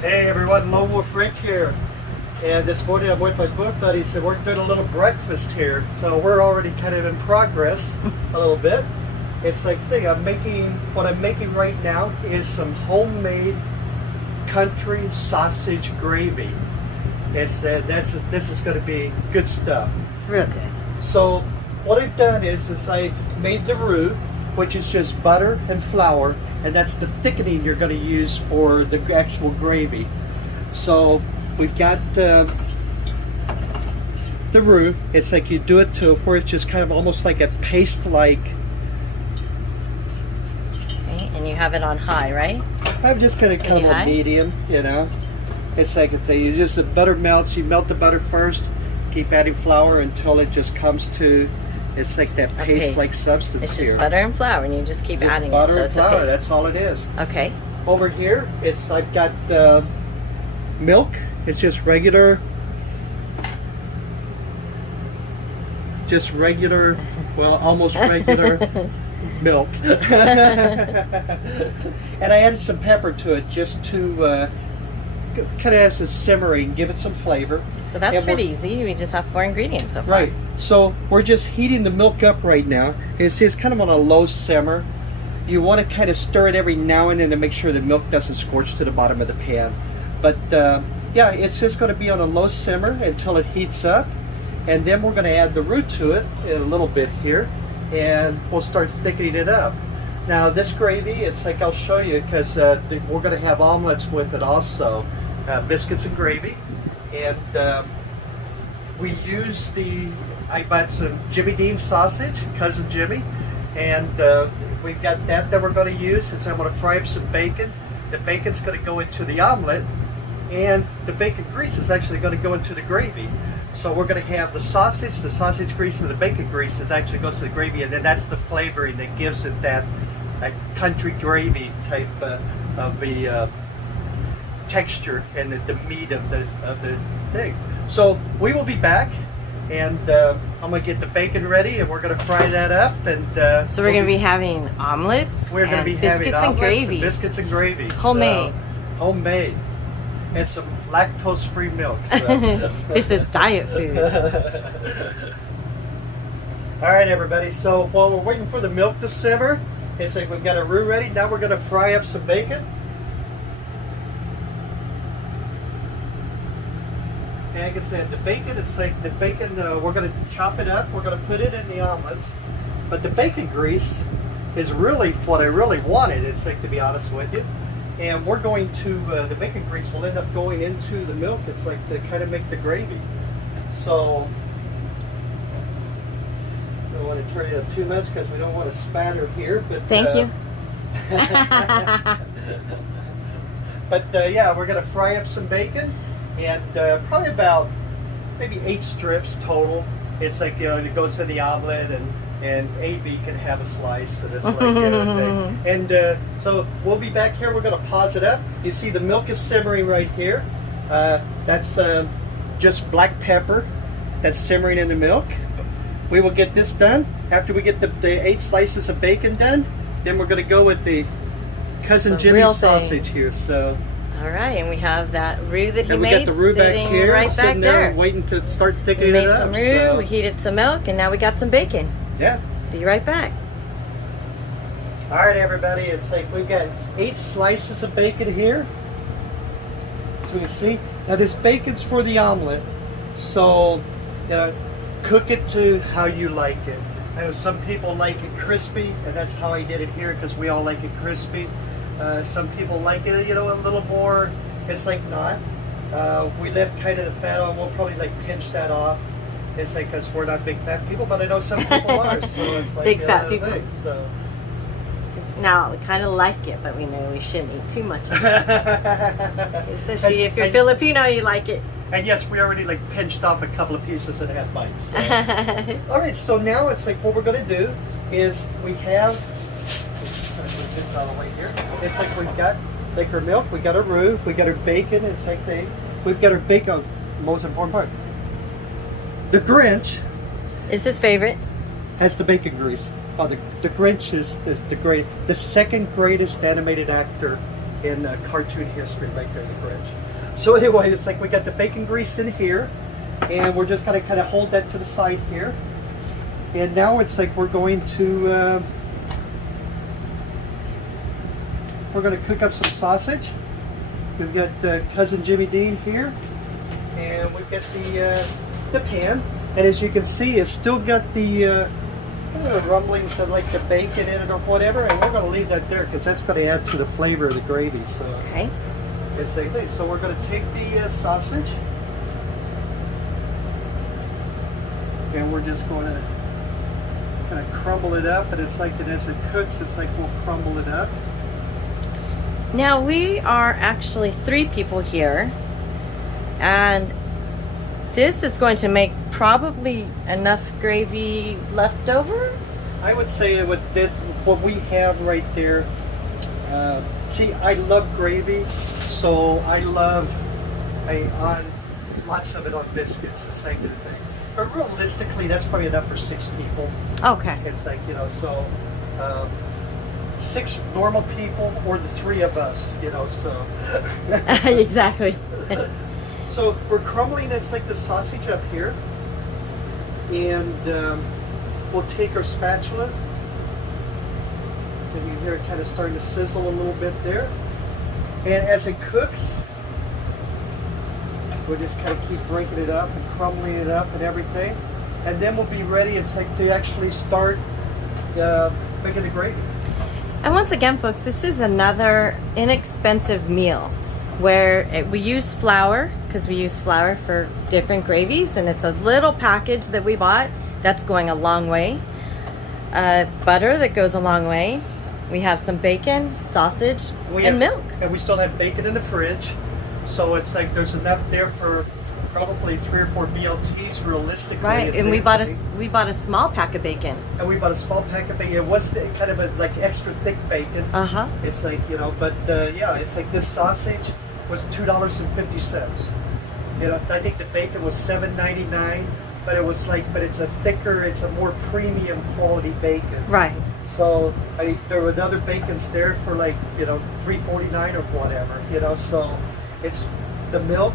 Hey everyone, LONEWULFRICK here. And this morning I'm with my book buddies and we're doing a little breakfast here. So we're already kind of in progress a little bit. It's like what I'm making right now is some homemade country sausage gravy. This is going to be good stuff. Real good. So what I've done is I've made the roux, which is just butter and flour, and that's the thickening you're going to use for the actual gravy. So we've got the roux. It's like you do it to where it's just kind of almost like a paste-like. Okay, and you have it on high, right? I'm just going to kind of a medium, you know. It's like the butter melts. You melt the butter first, keep adding flour until it just comes to. It's like that paste-like substance. It's here. just butter and flour, and you just keep adding butter it so and it's flour. a paste. That's all it is. Okay. Over here, I've got milk. It's just regular, well, almost regular milk. And I added some pepper to it just to kind of have some simmering, give it some flavor. So that's pretty easy. We just have 4 ingredients so far. Right. So we're just heating the milk up right now. It's kind of on a low simmer. You want to kind of stir it every now and then to make sure the milk doesn't scorch to the bottom of the pan. But yeah, it's just going to be on a low simmer until it heats up. And then we're going to add the roux to it in a little bit here. And we'll start thickening it up. Now this gravy, it's like I'll show you because we're going to have omelets with it also. Biscuits and gravy. And we use I bought some Jimmy Dean sausage, Cousin Jimmy, and we've got that we're going to use. Since I'm going to fry up some bacon. The bacon's going to go into the omelet, and the bacon grease is actually going to go into the gravy. So we're going to have the sausage grease, and the bacon grease actually goes to the gravy, and then that's the flavoring that gives it that country gravy type of the texture and the meat of the thing. So we will be back, and I'm going to get the bacon ready, and we're going to fry that up. And so we're going to be having omelets. We're going to be having biscuits and gravy. Biscuits and gravy. Homemade. So, homemade. And some lactose-free milk. So. This is diet food. All right, everybody. So while we're waiting for the milk to simmer, it's like we've got a roux ready. Now we're going to fry up some bacon. And like I said, the bacon, we're going to chop it up. We're going to put it in the omelets. But the bacon grease is really what I really wanted, it's like, to be honest with you. And we're going to, the bacon grease will end up going into the milk. It's like to kind of make the gravy. So, I don't want to turn it up too much because we don't want to spatter here. But thank you. But yeah, we're going to fry up some bacon. And probably about maybe 8 strips total. It's like, you know, it goes to the omelet, and AB can have a slice. So that's like, and so we'll be back here. We're going to pause it up. You see the milk is simmering right here. That's just black pepper that's simmering in the milk. We will get this done. After we get the 8 slices of bacon done, then we're going to go with the Cousin Jimmy sausage here. So. All right, and we have that roux that he made. We got the roux back here, right back there, waiting to start thickening it up. We made some roux, we heated some milk, and now we got some bacon. Yeah. Be right back. All right, everybody, it's like we've got 8 slices of bacon here. So we can see. Now this bacon's for the omelet, so cook it to how you like it. I know some people like it crispy, and that's how I did it here because we all like it crispy. Some people like it, a little more. It's like not. We left kind of the fat on. We'll probably like pinch that off. It's like because we're not big fat people, but I know some people are. So it's like big fat people. Thing, so. No, we kind of like it, but we know we shouldn't eat too much of it. Especially if you're Filipino, you like it. And yes, we already like pinched off a couple of pieces and half bites. So. All right, so now it's like what we're going to do is we have. This all the way here. It's like we've got like our milk, we got our roux, we got our bacon. It's like we've got our bacon. Most important part. The Grinch is his favorite. Has the bacon grease. Oh, the Grinch is the second greatest animated actor in cartoon history right there in the fridge. So anyway, it's like we got the bacon grease in here, and we're just gonna kind of hold that to the side here. And now it's like we're going to cook up some sausage. We've got Cousin Jimmy Dean here, and we've got the pan. And as you can see, it's still got the kind of rumblings of like the bacon in it or whatever, and we're going to leave that there because that's going to add to the flavor of the gravy. So okay. It's like, hey, so we're going to take the sausage, and we're just going to kind of crumble it up. And it's like that as it cooks, it's like we'll crumble it up. Now we are actually 3 people here, and this is going to make probably enough gravy left over. I would say with this, what we have right there, see, I love gravy, so I on lots of it on biscuits, it's like the thing. But realistically, that's probably enough for 6 people. Okay. It's like, you know, so 6 normal people or the 3 of us, you know, so. Exactly. So we're crumbling, it's like the sausage up here, and we'll take our spatula, and you hear it kind of starting to sizzle a little bit there. And as it cooks, we'll just kind of keep breaking it up and crumbling it up and everything, and then we'll be ready, it's like to actually start making the gravy. And once again, folks, this is another inexpensive meal where we use flour, because we use flour for different gravies, and it's a little package that we bought that's going a long way. Butter that goes a long way. We have some bacon, sausage, and milk. And we still have bacon in the fridge, so it's like there's enough there for probably 3 or 4 BLTs realistically. Right, and we bought a small pack of bacon. And we bought a small pack of bacon. It was kind of a like extra thick bacon. It's like, you know, but yeah, it's like this sausage was $2.50. You know, I think the bacon was $7.99, but it was like, but it's a thicker, it's a more premium quality bacon. Right. So there were other bacons there for like, you know, $3.49 or whatever. You know, so it's the milk,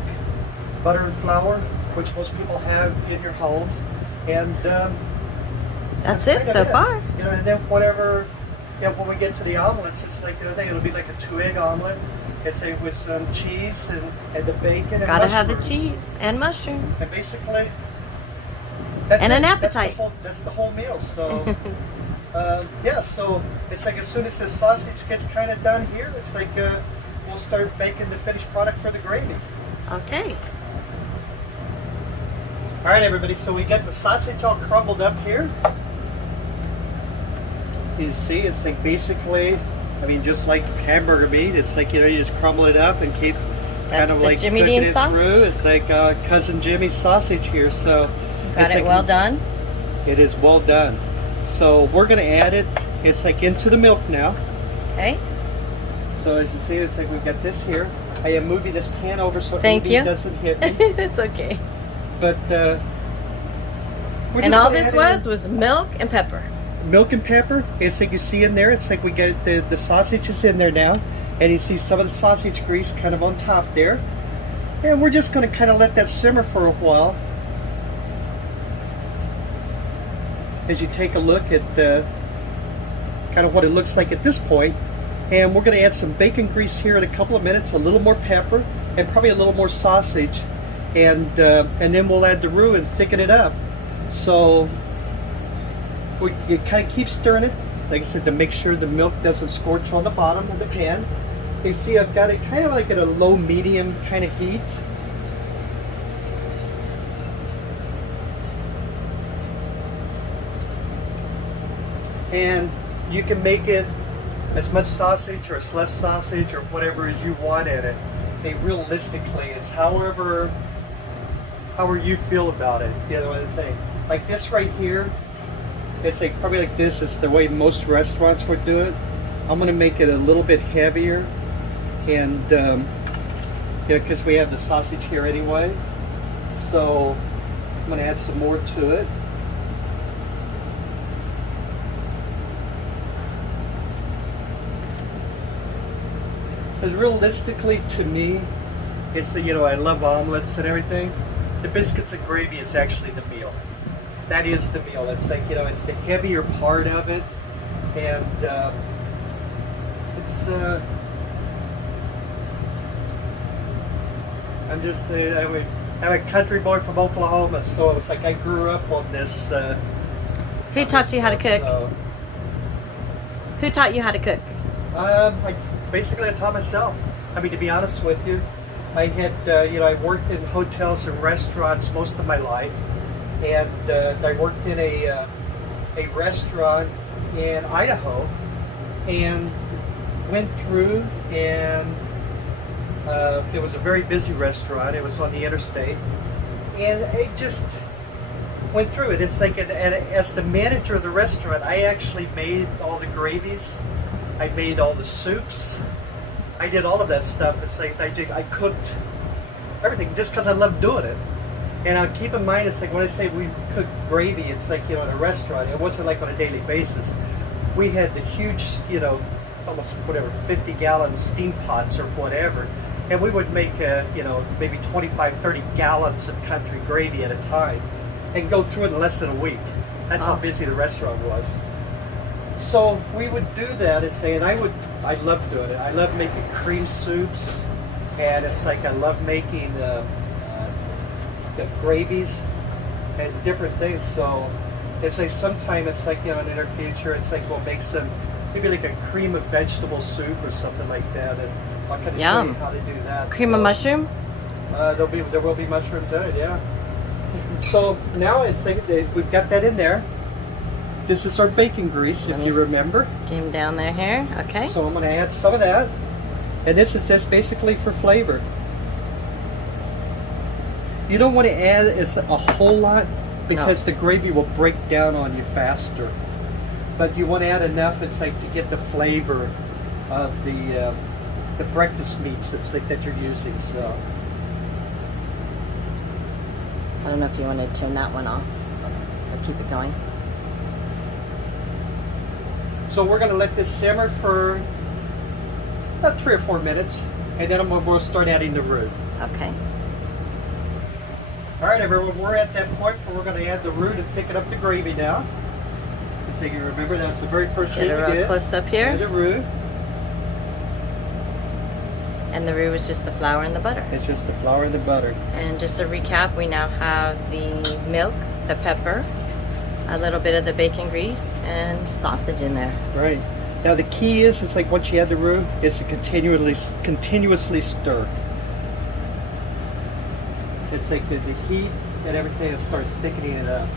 butter and flour, which most people have in your homes, and that's it so far. You know, and then whatever. Yeah, when we get to the omelets, it's like, you know, I think it'll be like a 2-egg omelet. It's with some cheese and the bacon and gotta mushrooms. have the cheese and mushroom. And basically, that's and it. an appetite. That's the whole meal. So, yeah, so it's like as soon as this sausage gets kind of done here, it's like we'll start making the finished product for the gravy. Okay. All right, everybody, so we got the sausage all crumbled up here. You see, it's like basically, I mean, just like hamburger meat, it's like, you know, you just crumble it up and keep kind of like Jimmy cooking Dean it sausage. through. It's like Cousin Jimmy's sausage here. So got it like, well done. It is well done. So we're going to add it, it's like into the milk now. Okay. So as you see, it's like we've got this here. I am moving this pan over so it doesn't hit me. It's okay. But and all this was milk and pepper. Milk and pepper. It's like you see in there, it's like we get the sausage is in there now, and you see some of the sausage grease kind of on top there, and we're just going to kind of let that simmer for a while as you take a look at kind of what it looks like at this point. And we're going to add some bacon grease here in a couple of minutes, a little more pepper, and probably a little more sausage, and then we'll add the roux and thicken it up. So you kind of keep stirring it, like I said, to make sure the milk doesn't scorch on the bottom of the pan. You see, I've got it kind of like at a low medium kind of heat. And you can make it as much sausage or as less sausage or whatever as you want in it. Hey, realistically, it's however you feel about it, you know, the thing. Like this right here, it's like probably like this is the way most restaurants would do it. I'm going to make it a little bit heavier, and because we have the sausage here anyway, so I'm going to add some more to it. Because realistically, to me, it's the, you know, I love omelets and everything. The biscuits and gravy is actually the meal. That is the meal. It's like, you know, it's the heavier part of it, and it's. I'm just I'm a country boy from Oklahoma, so it's like I grew up on this. Who taught you how to cook? So, Who taught you how to cook? Basically, I taught myself. I mean, to be honest with you, I had, you know, I worked in hotels and restaurants most of my life, and I worked in a restaurant in Idaho, and went through, and it was a very busy restaurant. It was on the interstate, and I just went through it. It's like, as the manager of the restaurant, I actually made all the gravies. I made all the soups. I did all of that stuff. It's like I cooked everything just because I love doing it. And keep in mind, it's like when I say we cook gravy, it's like, you know, in a restaurant, it wasn't like on a daily basis. We had the huge, you know, almost whatever, 50-gallon steam pots or whatever. And we would make, you know, maybe 25, 30 gallons of country gravy at a time and go through it in less than a week. That's how busy the restaurant was. So we would do that, and I love doing it. I love making cream soups, and it's like I love making the gravies and different things. So it's like sometime it's like, you know, in the near future, it's like we'll make some, maybe like a cream of vegetable soup or something like that, and I'll kind of show you how to do that. Cream of mushroom? There will be mushrooms in it, yeah. So now it's like we've got that in there. This is our bacon grease, if you remember. Came down there here, okay. So I'm going to add some of that. And this is just basically for flavor. You don't want to add a whole lot because the gravy will break down on you faster. But you want to add enough, it's like to get the flavor of the breakfast meats that you're using. So I don't know if you want to turn that one off or keep it going. So we're going to let this simmer for about 3 or 4 minutes, and then we'll start adding the roux. Okay. All right, everyone, we're at that point where we're going to add the roux to thicken up the gravy now. So you remember that's the very first thing you Get a real close up here. Add the roux. And the roux is just the flour and the butter. It's just the flour and the butter. And just a recap, we now have the milk, the pepper, a little bit of the bacon grease, and sausage in there. Right. Now the key is, it's like once you add the roux, is to continuously stir. It's like the heat and everything will start thickening it up.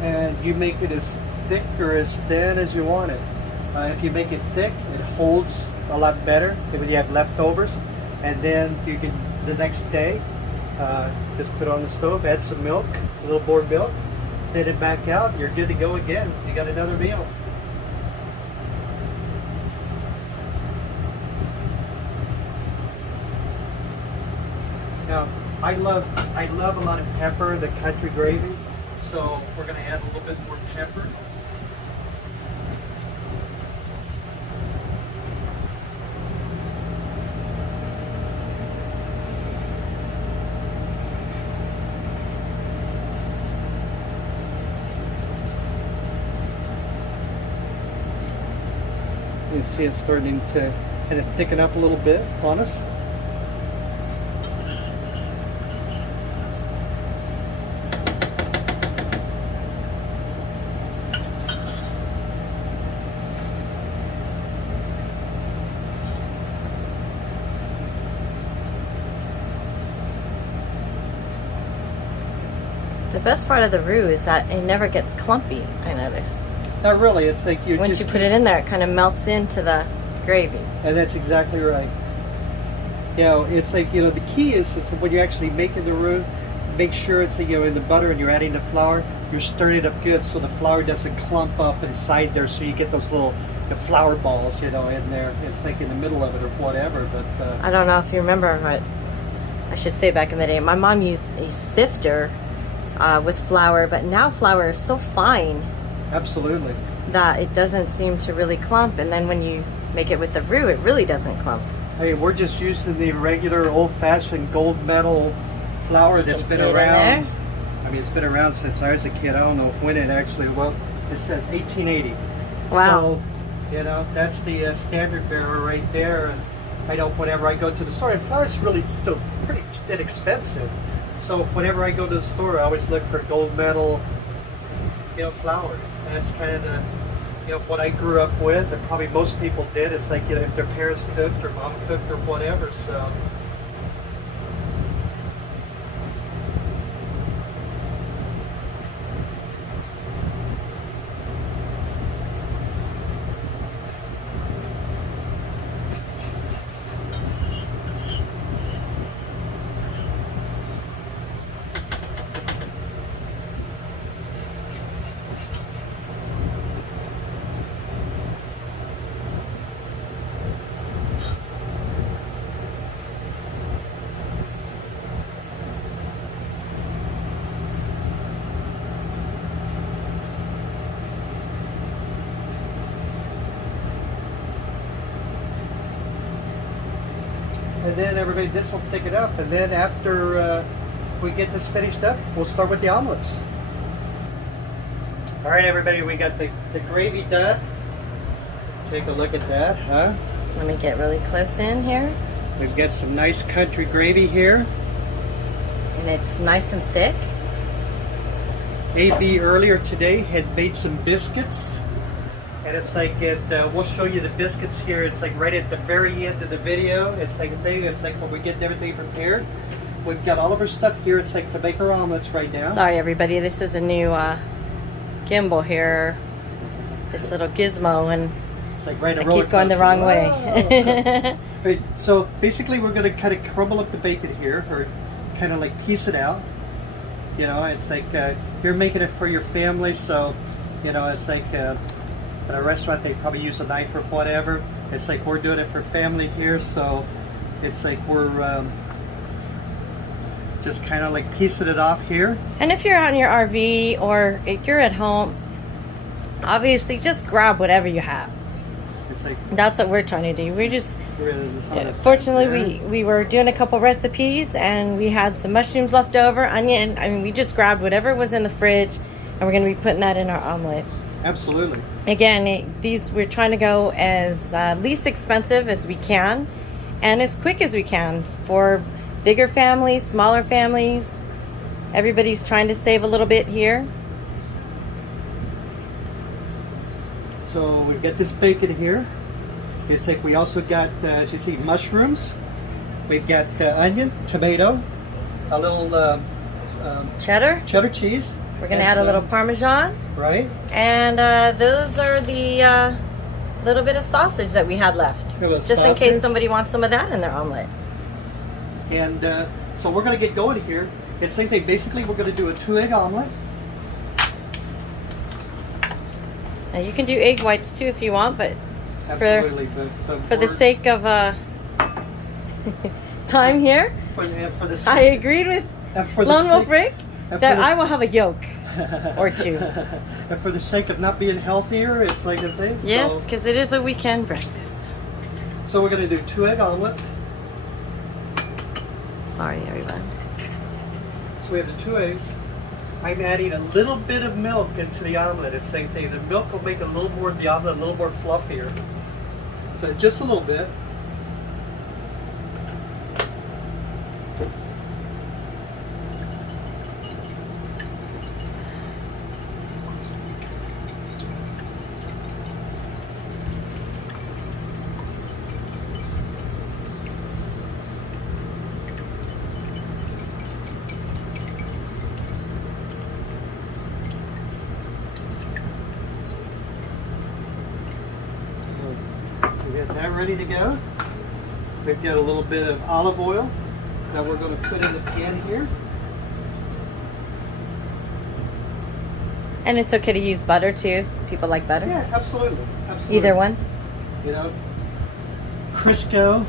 And you make it as thick or as thin as you want it. If you make it thick, it holds a lot better than when you have leftovers. And then you can, the next day, just put it on the stove, add some milk, a little more milk, thin it back out, you're good to go again. You got another meal. Now, I love a lot of pepper in the country gravy. So we're going to add a little bit more pepper. You can see it's starting to kind of thicken up a little bit on us. The best part of the roux is that it never gets clumpy, I notice. Not really, it's like Once you put it in there, it kind of melts into the gravy. And that's exactly right. You know, it's like, you know, the key is when you're actually making the roux, make sure it's, you know, in the butter and you're adding the flour, you're stirring it up good so the flour doesn't clump up inside there, so you get those little flour balls, you know, in there. It's like in the middle of it or whatever. But I don't know if you remember, but I should say back in the day, my mom used a sifter with flour, but now flour is so fine. Absolutely. That it doesn't seem to really clump, and then when you make it with the roux, it really doesn't clump. Hey, we're just using the regular old-fashioned gold medal flour that's been around. I mean, it's been around since I was a kid. I don't know when it actually, well, it says 1880. Wow. So, you know, that's the standard bearer right there. And I know whenever I go to the store, and flour is really still pretty inexpensive. So whenever I go to the store, I always look for gold medal, you know, flour. And that's kind of the, you know, what I grew up with, and probably most people did. It's like, you know, if their parents cooked or mom cooked or whatever. So. And then everybody, this will thicken up. And then after we get this finished up, we'll start with the omelets. All right, everybody, we got the gravy done. Take a look at that, huh? Let me get really close in here. We've got some nice country gravy here. And it's nice and thick. AB earlier today had made some biscuits. And it's like, we'll show you the biscuits here. It's like right at the very end of the video. It's like a thing, it's like when we get everything prepared. We've got all of our stuff here. It's like to make our omelets right now. Sorry everybody, this is a new gimbal here. This little gizmo, and it's like right, I keep going the wrong way. Right, so basically we're going to kind of crumble up the bacon here, or kind of like piece it out. You know, it's like you're making it for your family, so, you know, it's like at a restaurant they probably use a knife or whatever. It's like we're doing it for family here, so it's like we're just kind of like piecing it off here. And if you're out in your RV or if you're at home, obviously just grab whatever you have. It's like, that's what we're trying to do. We're just, yeah, fortunately we were doing a couple recipes and we had some mushrooms left over, onion. I mean, we just grabbed whatever was in the fridge and we're going to be putting that in our omelet. Absolutely. Again, we're trying to go as least expensive as we can and as quick as we can for bigger families, smaller families. Everybody's trying to save a little bit here. So we've got this bacon here. It's like we also got, as you see, mushrooms. We've got onion, tomato, a little cheddar cheese. We're going to add a little Parmesan. Right. And those are the little bit of sausage that we had left. Just in case somebody wants some of that in their omelet. And so we're going to get going here. It's the same thing. Basically, we're going to do a 2-egg omelet. Now you can do egg whites too if you want, but absolutely, for the sake of time here, I agreed with Lone Wolf Rick that I will have a yolk or two. And for the sake of not being healthier, it's like a thing. Yes, because it is a weekend breakfast. So we're going to do 2-egg omelets. Sorry, everyone. So we have the 2 eggs. I'm adding a little bit of milk into the omelet. It's the same thing. The milk will make a little more of the omelet a little more fluffier. So just a little bit. Get that ready to go. We've got a little bit of olive oil that we're going to put in the pan here. And it's okay to use butter too, if people like butter. Yeah, absolutely. Absolutely. Either one. You know, Crisco.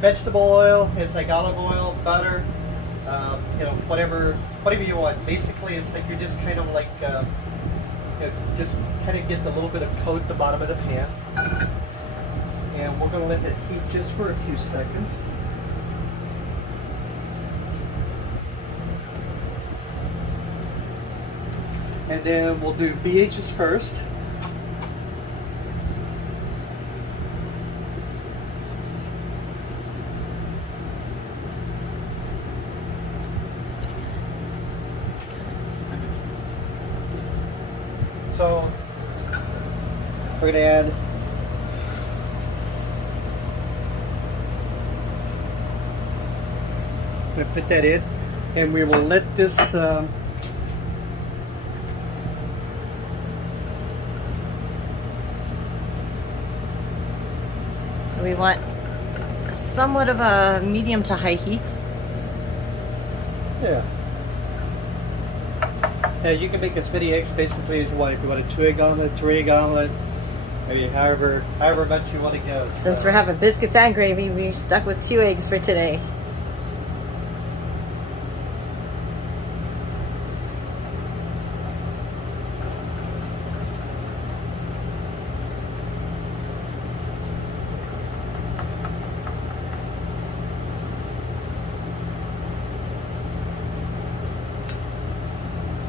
Vegetable oil, it's like olive oil, butter, you know, whatever you want. Basically, it's like you're just kind of like, you know, just kind of get a little bit of coat at the bottom of the pan. And we're going to let it heat just for a few seconds. And then we'll do BHs first. So we're going to add put that in, and we will let this so we want somewhat of a medium to high heat. yeah. Yeah, you can make as many eggs basically as you want. If you want a 2-egg omelet, 3-egg omelet, maybe however much you want to go. Since we're having biscuits and gravy, we stuck with 2 eggs for today.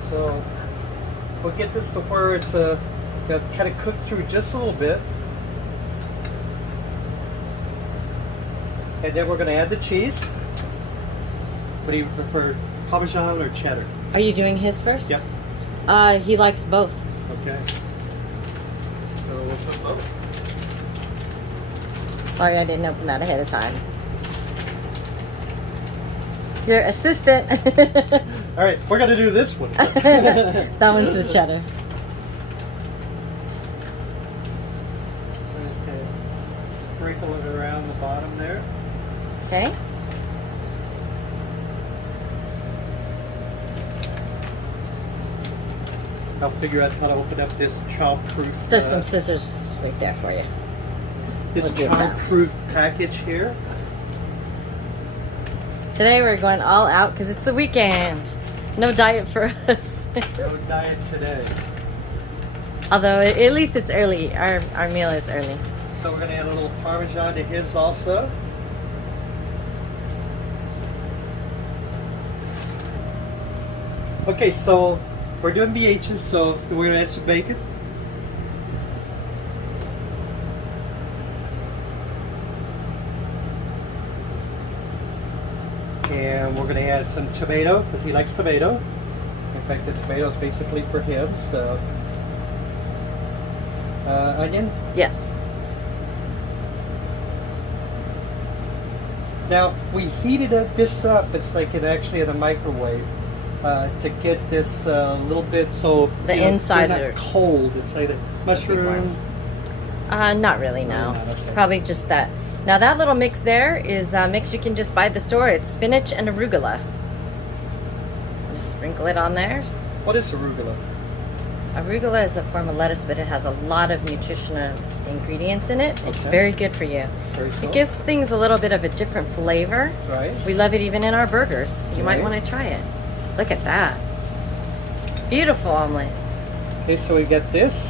So we'll get this to where it's kind of cooked through just a little bit. And then we're going to add the cheese. What do you prefer, Parmesan or cheddar? Are you doing his first? Yep. He likes both. Okay. So we'll put both. Sorry I didn't open that ahead of time. Your assistant. All right, we're going to do this one. That one's the cheddar. Okay. Sprinkle it around the bottom there. Okay. I'll figure out how to open up this child-proof. There's some scissors right there for you. This We'll do that. child-proof package here. Today we're going all out because it's the weekend. No diet for us. No diet today. Although at least it's early. Our meal is early. So we're going to add a little Parmesan to his also. Okay, so we're doing BHs, so we're going to add some bacon. And we're going to add some tomato, because he likes tomato. In fact, the tomato is basically for him, so. Onion. Yes. Now, we heated this up, it's like it actually in a microwave, to get this little bit so The inside they're not cold. It's like a mushroom. Not really, no. not, okay. Probably just that. Now that little mix there is a mix you can just buy at the store. It's spinach and arugula. Just sprinkle it on there. What is arugula? Arugula is a form of lettuce, but it has a lot of nutritional ingredients in it. It's Okay. very good for you. Very cool. It gives things a little bit of a different flavor. Right. We love it even in our burgers. You might Right. want to try it. Look at that. Beautiful omelet. Okay, so we got this.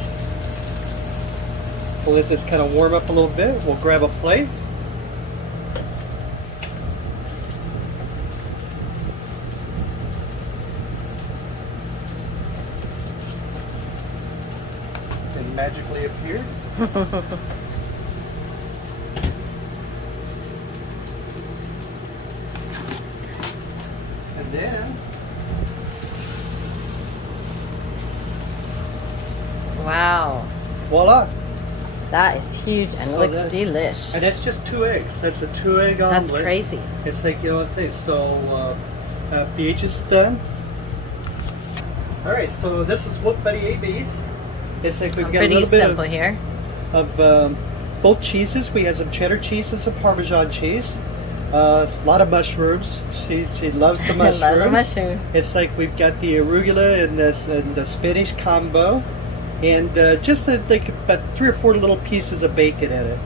We'll let this kind of warm up a little bit. We'll grab a plate. And magically appeared. And then Wow. voila. That is huge and So looks that- delish. And that's just 2 eggs. That's a 2-egg omelet. That's crazy. It's like, you know what this. So pH is done. All right, so this is WULFBUDDYAB's. It's like we've got a Pretty little bit simple here. of both cheeses. We have some cheddar cheese and some Parmesan cheese. A lot of mushrooms. She loves the mushrooms. Love the mushroom. It's like we've got the arugula and the spinach combo, and just like about 3 or 4 little pieces of bacon in it.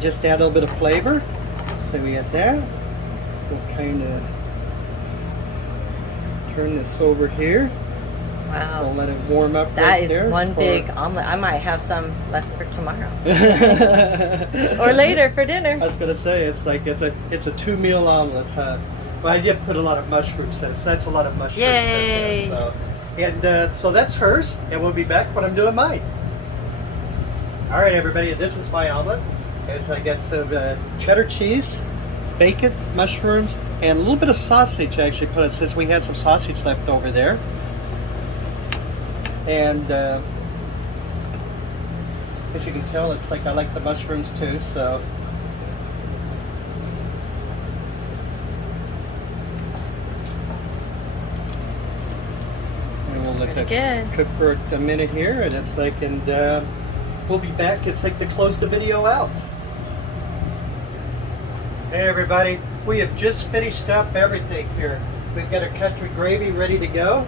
Just to add a little bit of flavor. So we got that. We'll kind of turn this over here. Wow. We'll let it warm up That right is there. one big omelet. I might have some left for tomorrow. Or later for dinner. I was gonna say it's like it's a 2-meal omelet, huh? Well, I did put a lot of mushrooms in it, so that's a lot of mushrooms Yay. in there. So, and so that's hers, and we'll be back when I'm doing mine. All right, everybody, this is my omelet. I got some cheddar cheese, bacon, mushrooms, and a little bit of sausage. I actually put it since we had some sausage left over there. And as you can tell, it's like I like the mushrooms too, so. And we'll let that cook for a minute here, and it's like, and we'll be back. It's like to close the video out. Hey everybody, we have just finished up everything here. We've got our country gravy ready to go.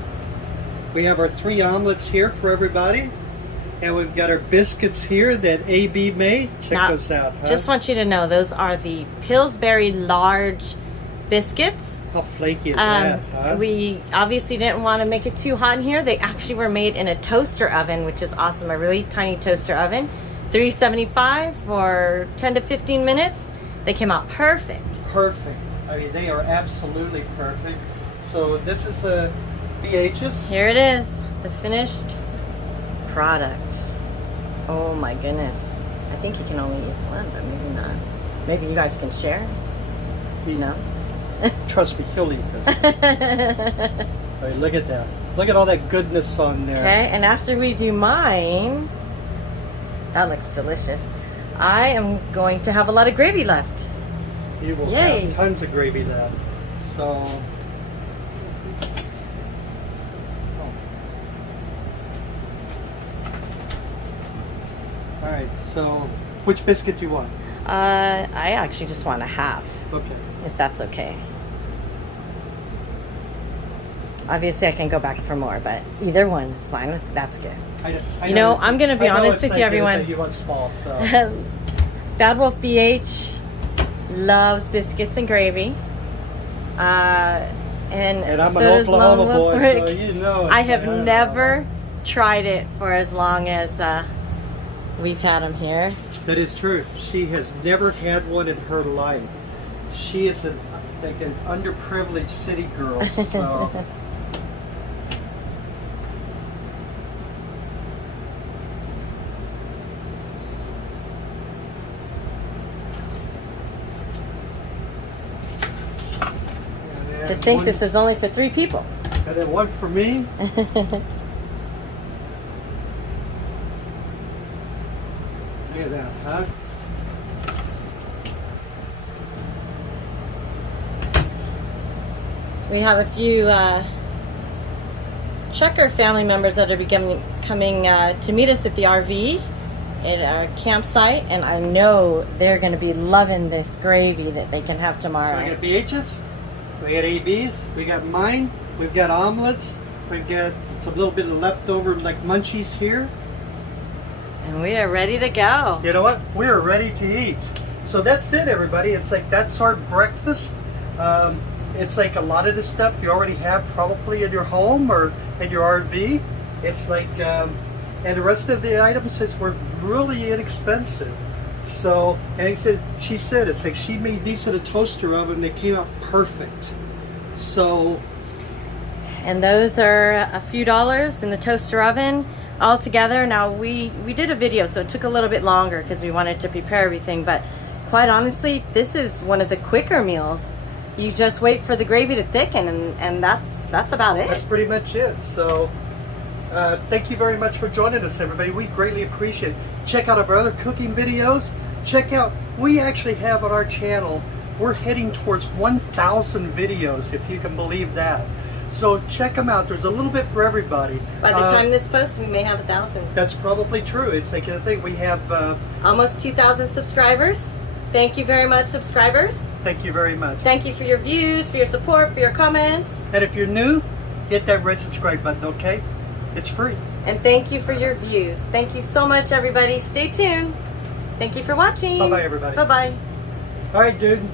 We have our 3 omelets here for everybody. And we've got our biscuits here that AB made. Check now, those out. Huh? Just want you to know, those are the Pillsbury large biscuits. How flaky is that, huh? We obviously didn't want to make it too hot in here. They actually were made in a toaster oven, which is awesome. A really tiny toaster oven. 375 for 10 to 15 minutes. They came out perfect. Perfect. I mean, they are absolutely perfect. So this is a BH's. Here it is, the finished product. Oh my goodness. I think you can only eat one, but maybe not. Maybe you guys can share. You know? Trust me, he'll eat this. All right, look at that. Look at all that goodness on there. Okay, and after we do mine, that looks delicious. I am going to have a lot of gravy left. You will Yay. have tons of gravy left. So. Alright, so which biscuit do you want? I actually just want a half. Okay. If that's okay. Obviously I can go back for more, but either one is fine. That's good. I You know, I'm going to be honest with you, everyone. You want small, so. Bad Wolf BH loves biscuits and gravy. And I'm so an does Oklahoma Lone boy, Wolf. so you know. I have never tried it for as long as we've had them here. That is true. She has never had one in her life. She is like an underprivileged city girl, so. To think this is only for 3 people. And then one for me. Look at that, huh? We have a few trucker family members that are coming to meet us at the RV at our campsite, and I know they're going to be loving this gravy that they can have tomorrow. So we got BH's, we got AB's, we got mine, we've got omelets, we've got some little bit of leftover like munchies here. And we are ready to go. You know what? We are ready to eat. So that's it, everybody. It's like that's our breakfast. It's like a lot of the stuff you already have probably in your home or in your RV. It's like, and the rest of the items were really inexpensive. So, and she said it's like she made these in a toaster oven. They came out perfect. So, and those are a few dollars in the toaster oven all together. Now we did a video, so it took a little bit longer because we wanted to prepare everything, but quite honestly, this is one of the quicker meals. You just wait for the gravy to thicken, and that's about it. That's pretty much it. So thank you very much for joining us, everybody. We greatly appreciate it. Check out our other cooking videos. Check out, we actually have on our channel, we're heading towards 1,000 videos, if you can believe that. So check them out. There's a little bit for everybody. By the time this posts, we may have 1,000. That's probably true. It's like I think we have almost 2,000 subscribers. Thank you very much, subscribers. Thank you very much. Thank you for your views, for your support, for your comments. And if you're new, hit that red subscribe button, okay? It's free. And thank you for your views. Thank you so much, everybody. Stay tuned. Thank you for watching. Bye-bye, everybody. Bye-bye. All right, dude.